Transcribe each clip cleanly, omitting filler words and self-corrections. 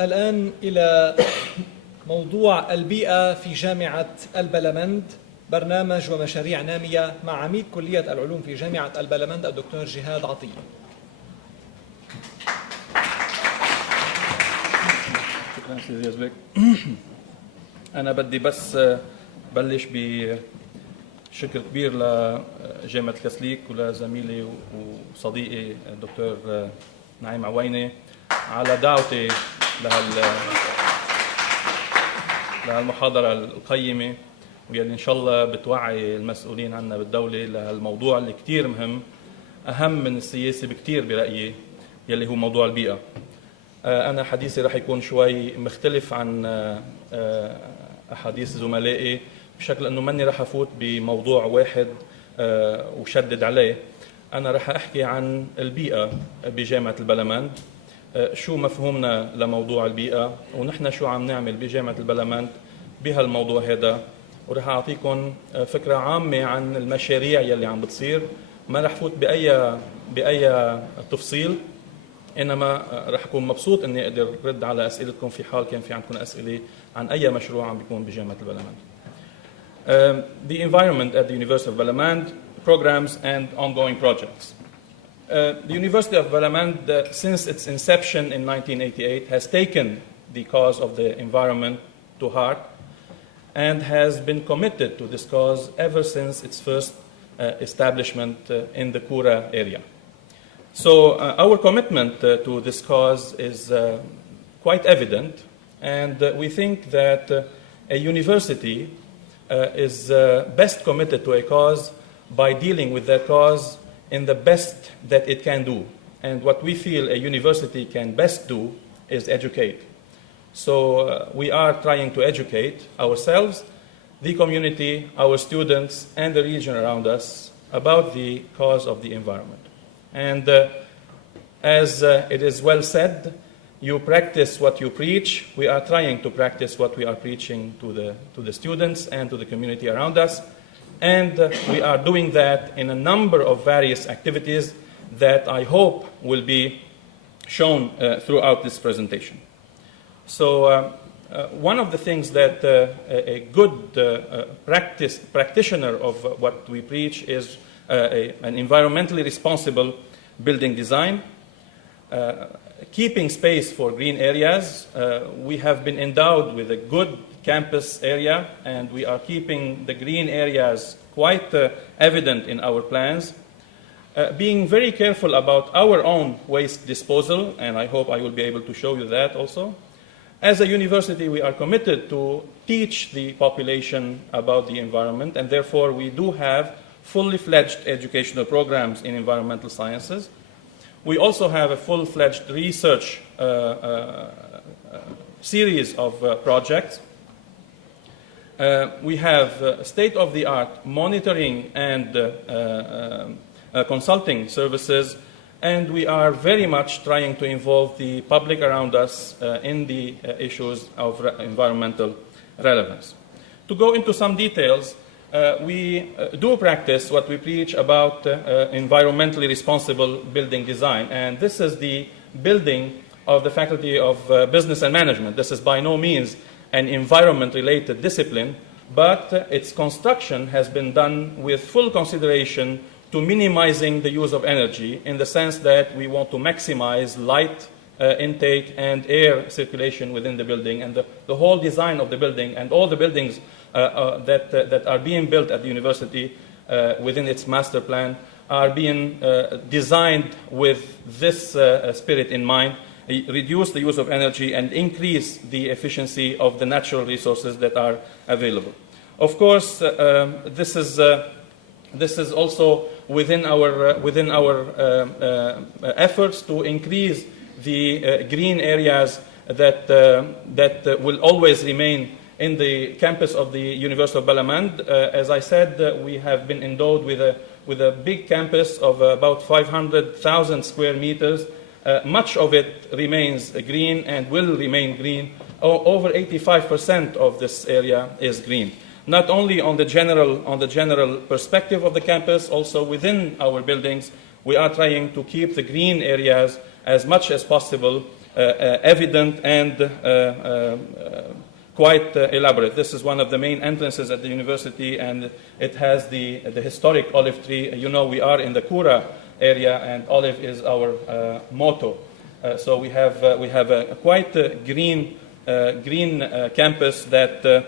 الآن إلى موضوع البيئة في جامعة البلمند، برنامج ومشاريع نامية مع عميد كلية العلوم في جامعة البلمند الدكتور جهاد عطية. شكرا سيدي يزبك. أنا بدي بس بلش بشكر كبير لجامعة كاسليك ولزميلي وصديقي الدكتور نعيم عوينة على دعوتي لهالمحاضرة القيمة، ويلي إن شاء الله بتوعي المسؤولين عنا بالدولة لهالموضوع اللي كتير مهم، أهم من السياسة بكتير برأيي، يلي هو موضوع البيئة. أنا حديثي رح يكون شوي مختلف عن أحاديث زملائي، بشكل أنه ماني رح أفوت بموضوع واحد وشدد عليه. أنا رح أحكي عن البيئة بجامعة البلمند، شو مفهومنا لموضوع البيئة، ونحن شو عم نعمل بجامعة البلمند بهالموضوع هذا، ورح أعطيكم فكرة عامة عن المشاريع يلي عم بتصير. ما رح فوت بأي تفصيل، إنما رح أكون مبسوط إني أقدر رد على أسئلتكم في حال كان في عندكم أسئلة عن أي مشروع عم بيكون بجامعة البلمند. The environment at the University of Balamand, programs and ongoing projects. The University of Balamand, since its inception in 1988, has taken the cause of the environment to heart and has been committed to this cause ever since its first establishment in the Kura area. So our commitment to this cause is quite evident, and we think that a university is best committed to a cause by dealing with that cause in the best that it can do. And what we feel a university can best do is educate. So we are trying to educate ourselves, the community, our students, and the region around us about the cause of the environment. And as it is well said, you practice what you preach. We are trying to practice what we are preaching to the students and to the community around us. And we are doing that in a number of various activities that I hope will be shown throughout this presentation. So one of the things that a good practitioner of what we preach is an environmentally responsible building design, keeping space for green areas. We have been endowed with a good campus area, and we are keeping the green areas quite evident in our plans. Being very careful about our own waste disposal, and I hope I will be able to show you that also. As a university, we are committed to teach the population about the environment, and therefore we do have fully fledged educational programs in environmental sciences. We also have a full-fledged research series of projects. We have state-of-the-art monitoring and consulting services, and we are very much trying to involve the public around us in the issues of environmental relevance. To go into some details, we do practice what we preach about environmentally responsible building design, and this is the building of the Faculty of Business and Management. This is by no means an environment-related discipline, but its construction has been done with full consideration to minimizing the use of energy, in the sense that we want to maximize light intake and air circulation within the building, and the whole design of the building and all the buildings that are being built at the university within its master plan are being designed with this spirit in mind: reduce the use of energy and increase the efficiency of the natural resources that are available. Of course, this is also within our efforts to increase the green areas that will always remain in the campus of the University of Balamand. As I said, we have been endowed with a big campus of about 500,000 square meters. Much of it remains green and will remain green. Over 85% of this area is green. Not only on the general perspective of the campus, also within our buildings, we are trying to keep the green areas as much as possible evident and quite elaborate. This is one of the main entrances at the university, and it has the historic olive tree. You know, we are in the Kura area, and olive is our motto. So we have a quite green campus that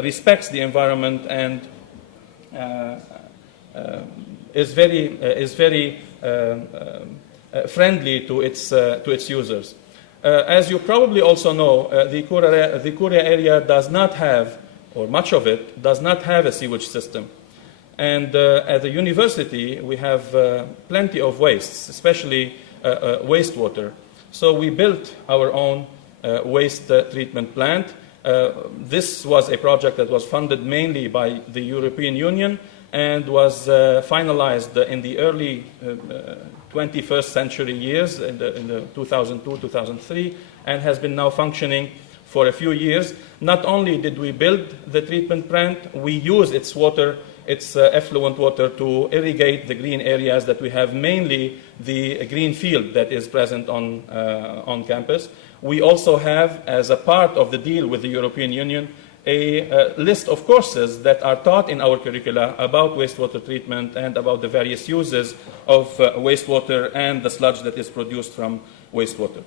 respects the environment and is very friendly to its users. As you probably also know, the Kura area does not have, or much of it, does not have a sewage system. And at the university, we have plenty of wastes, especially wastewater. So we built our own waste treatment plant. This was a project that was funded mainly by the European Union and was finalized in the early 21st century years, in the 2002, 2003, and has been now functioning for a few years. Not only did we build the treatment plant, we use its water, its effluent water, to irrigate the green areas that we have, mainly the green field that is present on campus. We also have, as a part of the deal with the European Union, a list of courses that are taught in our curricula about wastewater treatment and about the various uses of wastewater and the sludge that is produced from wastewater.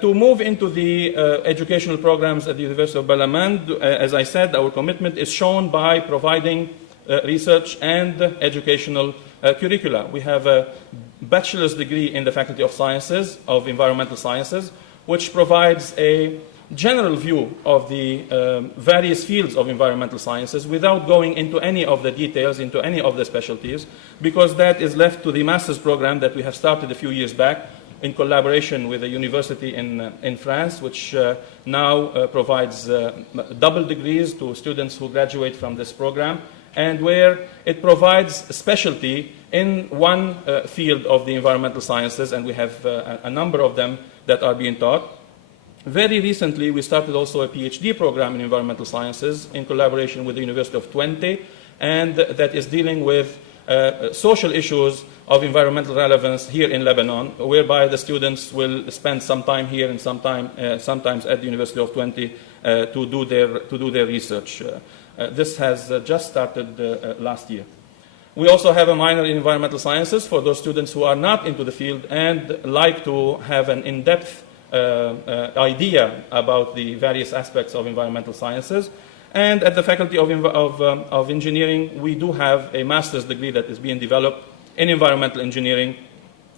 To move into the educational programs at the University of Balamand, as I said, our commitment is shown by providing research and educational curricula. We have a bachelor's degree in the Faculty of Sciences, of Environmental Sciences, which provides a general view of the various fields of environmental sciences without going into any of the details, into any of the specialties, because that is left to the master's program that we have started a few years back in collaboration with a university in France, which now provides double degrees to students who graduate from this program, and where it provides a specialty in one field of the environmental sciences, and we have a number of them that are being taught. Very recently, we started also a PhD program in environmental sciences in collaboration with the University of Twente, and that is dealing with social issues of environmental relevance here in Lebanon, whereby the students will spend some time here and sometimes at the University of Twente to do their research. This has just started last year. We also have a minor in environmental sciences for those students who are not into the field and like to have an in-depth idea about the various aspects of environmental sciences. And at the Faculty of Engineering, we do have a master's degree that is being developed in environmental engineering,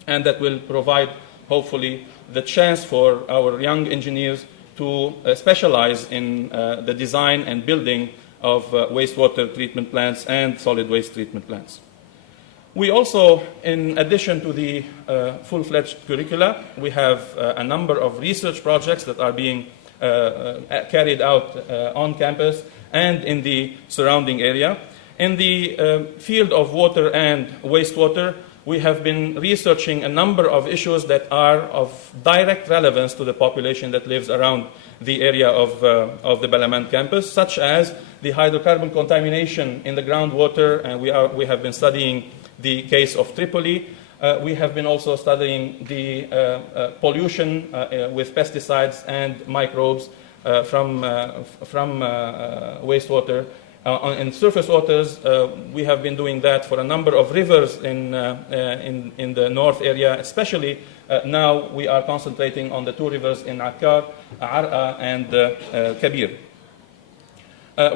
and that will provide, hopefully, the chance for our young engineers to specialize in the design and building of wastewater treatment plants and solid waste treatment plants. We also, in addition to the full-fledged curricula, we have a number of research projects that are being carried out on campus and in the surrounding area. In the field of water and wastewater, we have been researching a number of issues that are of direct relevance to the population that lives around the area of the Balamand campus, such as the hydrocarbon contamination in the groundwater, and we have been studying the case of Tripoli. We have been also studying the pollution with pesticides and microbes from wastewater. In surface waters, we have been doing that for a number of rivers in the north area, especially now we are concentrating on the two rivers in Akkar, Ar'a, and Kabir.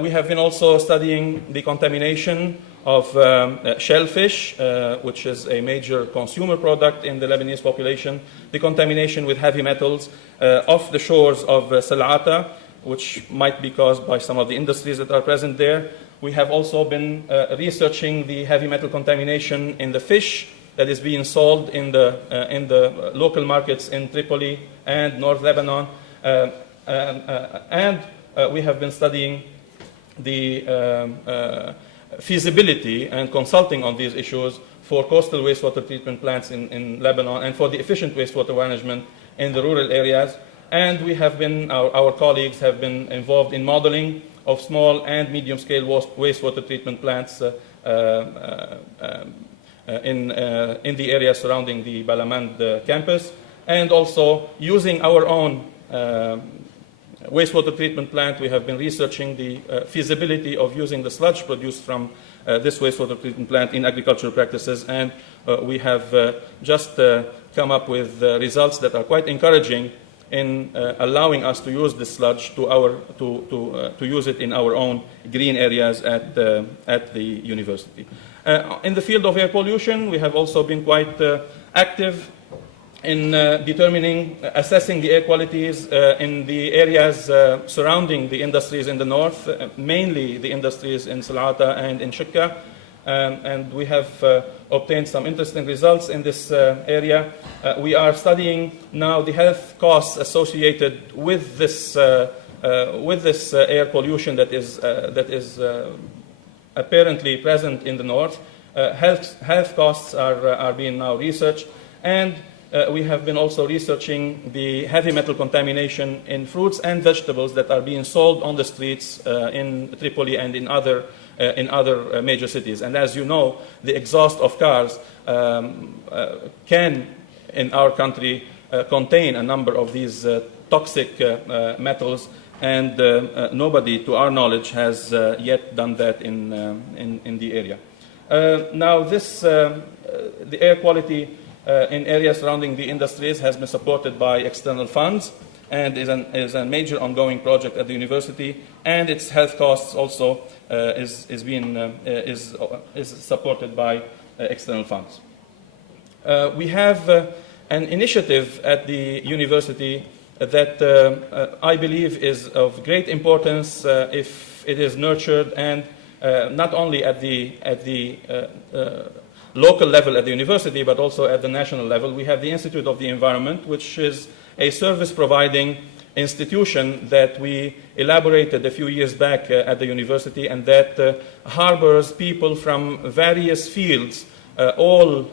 We have been also studying the contamination of shellfish, which is a major consumer product in the Lebanese population, the contamination with heavy metals off the shores of Sal'ata, which might be caused by some of the industries that are present there. We have also been researching the heavy metal contamination in the fish that is being sold in the local markets in Tripoli and North Lebanon. And we have been studying the feasibility and consulting on these issues for coastal wastewater treatment plants in Lebanon and for the efficient wastewater management in the rural areas. And we have been, our colleagues have been involved in modeling of small and medium-scale wastewater treatment plants in the area surrounding the Balamand campus. and also using our own wastewater treatment plant. We have been researching the feasibility of using the sludge produced from this wastewater treatment plant in agricultural practices, and we have just come up with results that are quite encouraging in allowing us to use this sludge to use it in our own green areas at the university. In the field of air pollution, we have also been quite active in assessing the air qualities in the areas surrounding the industries in the north, mainly the industries in Salata and in Shikka. And we have obtained some interesting results in this area. We are studying now the health costs associated with this air pollution that is apparently present in the north. Health costs are being now researched, and we have been also researching the heavy metal contamination in fruits and vegetables that are being sold on the streets in Tripoli and in other major cities. And as you know, the exhaust of cars can, in our country, contain a number of these toxic metals, and nobody, to our knowledge, has yet done that in the area. Now, the air quality in areas surrounding the industries has been supported by external funds and is a major ongoing project at the university, and its health costs also is supported by external funds. We have an initiative at the university that I believe is of great importance if it is nurtured, and not only at the local level at the university, but also at the national level. We have the Institute of the Environment, which is a service-providing institution that we elaborated a few years back at the university, and that harbors people from various fields, all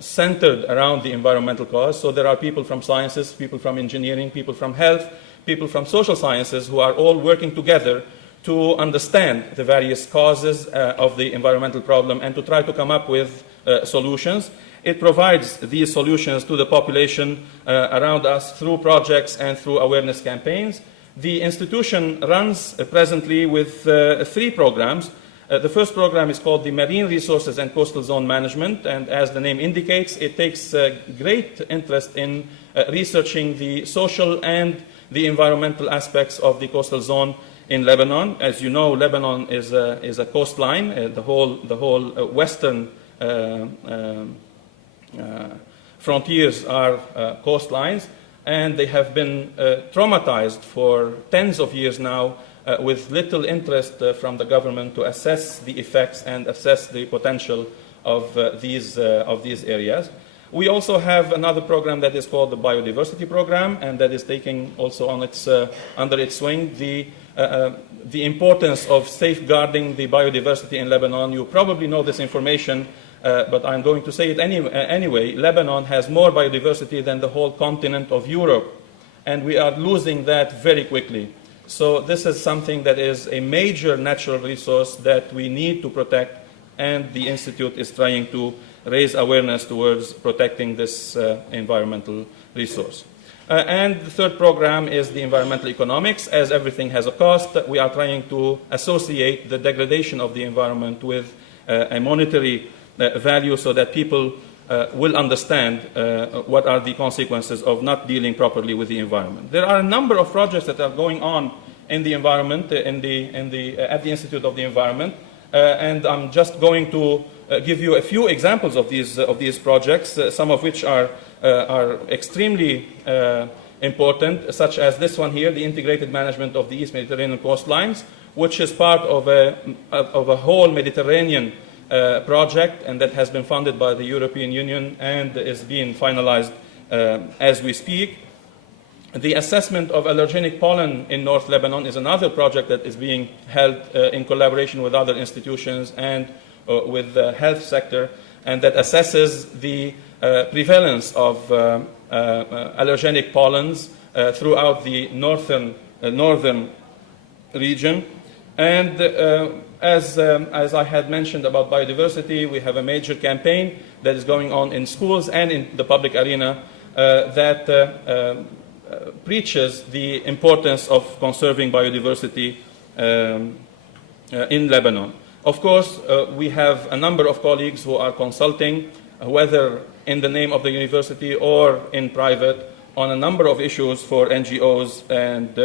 centered around the environmental cause. So there are people from sciences, people from engineering, people from health, people from social sciences, who are all working together to understand the various causes of the environmental problem and to try to come up with solutions. It provides these solutions to the population around us through projects and through awareness campaigns. The institution runs presently with 3 programs. The first program is called the Marine Resources and Coastal Zone Management, and as the name indicates, it takes great interest in researching the social and the environmental aspects of the coastal zone in Lebanon. As you know, Lebanon is a coastline. The whole western frontiers are coastlines, and they have been traumatized for tens of years now with little interest from the government to assess the effects and assess the potential of these areas. We also have another program that is called the Biodiversity Program, and that is taking also on under its wing the importance of safeguarding the biodiversity in Lebanon. You probably know this information, but I'm going to say it anyway. Lebanon has more biodiversity than the whole continent of Europe, and we are losing that very quickly. So this is something that is a major natural resource that we need to protect, and the Institute is trying to raise awareness towards protecting this environmental resource. And the third program is the environmental economics. As everything has a cost, we are trying to associate the degradation of the environment with a monetary value, so that people will understand what are the consequences of not dealing properly with the environment. There are a number of projects that are going on in the environment at the Institute of the Environment, and I'm just going to give you a few examples of these projects, some of which are extremely important, such as this one here, the integrated management of the East Mediterranean coastlines, which is part of a whole Mediterranean project, and that has been funded by the European Union and is being finalized as we speak. The assessment of allergenic pollen in North Lebanon is another project that is being held in collaboration with other institutions and with the health sector, and that assesses the prevalence of allergenic pollens throughout the northern region. And as I had mentioned about biodiversity, we have a major campaign that is going on in schools and in the public arena that preaches the importance of conserving biodiversity in Lebanon. Of course, we have a number of colleagues who are consulting, whether in the name of the university or in private, on a number of issues for NGOs, and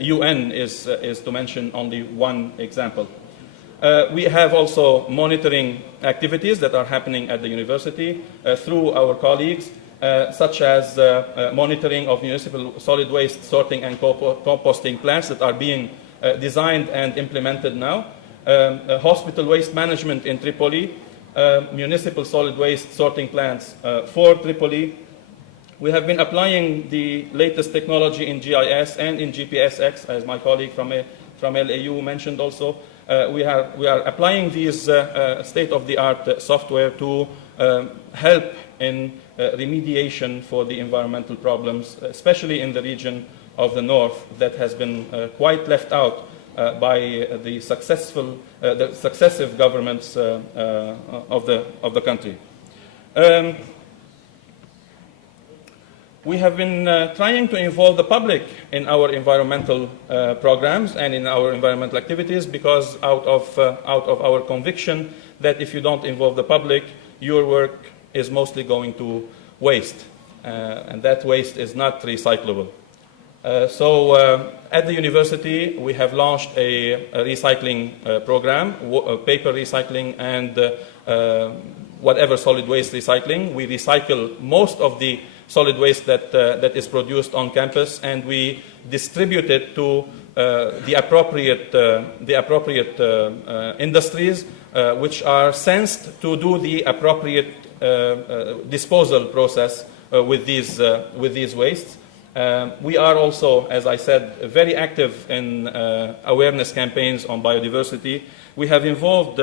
UN is to mention only one example. We have also monitoring activities that are happening at the university through our colleagues, such as monitoring of municipal solid waste sorting and composting plants that are being designed and implemented now, hospital waste management in Tripoli, municipal solid waste sorting plants for Tripoli. We have been applying the latest technology in GIS and in GPSX, as my colleague from LAU mentioned also. We are applying these state-of-the-art software to help in remediation for the environmental problems, especially in the region of the north that has been quite left out by the successive governments of the country. We have been trying to involve the public in our environmental programs and in our environmental activities, because out of our conviction that if you don't involve the public, your work is mostly going to waste, and that waste is not recyclable. So at the university, we have launched a recycling program, paper recycling and whatever solid waste recycling. We recycle most of the solid waste that is produced on campus, and we distribute it to the appropriate industries which are sensed to do the appropriate disposal process with these wastes. We are also, as I said, very active in awareness campaigns on biodiversity. We have involved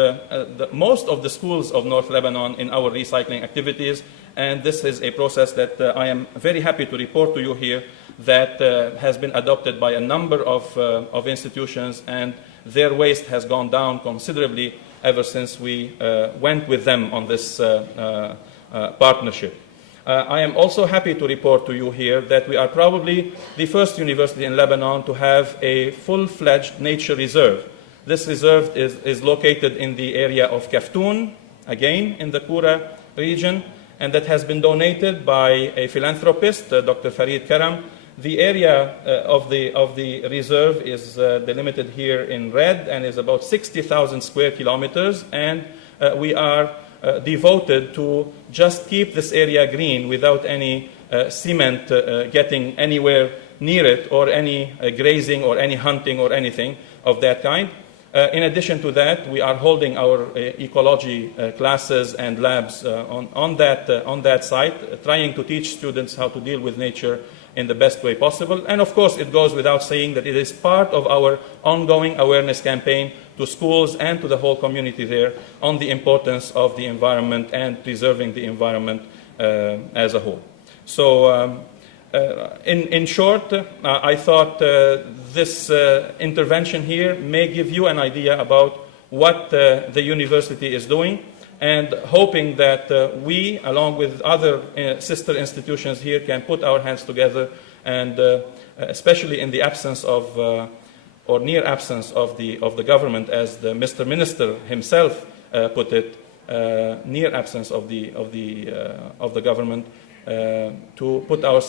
most of the schools of North Lebanon in our recycling activities, and this is a process that I am very happy to report to you here that has been adopted by a number of institutions, and their waste has gone down considerably ever since we went with them on this partnership. I am also happy to report to you here that we are probably the first university in Lebanon to have a full-fledged nature reserve. This reserve is located in the area of Kaftoun, again in the Kura region, and that has been donated by a philanthropist, Dr. Farid Karam. The area of the reserve is delimited here in red and is about 60,000 square kilometers, and we are devoted to just keep this area green without any cement getting anywhere near it, or any grazing or any hunting or anything of that kind. In addition to that, we are holding our ecology classes and labs on that site, trying to teach students how to deal with nature in the best way possible. And of course, it goes without saying that it is part of our ongoing awareness campaign to schools and to the whole community there on the importance of the environment and preserving the environment as a whole. So in short, I thought this intervention here may give you an idea about what the university is doing, and hoping that we, along with other sister institutions here, can put our hands together, and especially in the absence of or near absence of the government, as the Mr. Minister himself put it, near absence of the government, to put our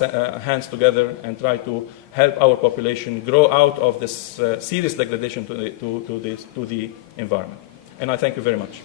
hands together and try to help our population grow out of this serious degradation to the environment. And I thank you very much.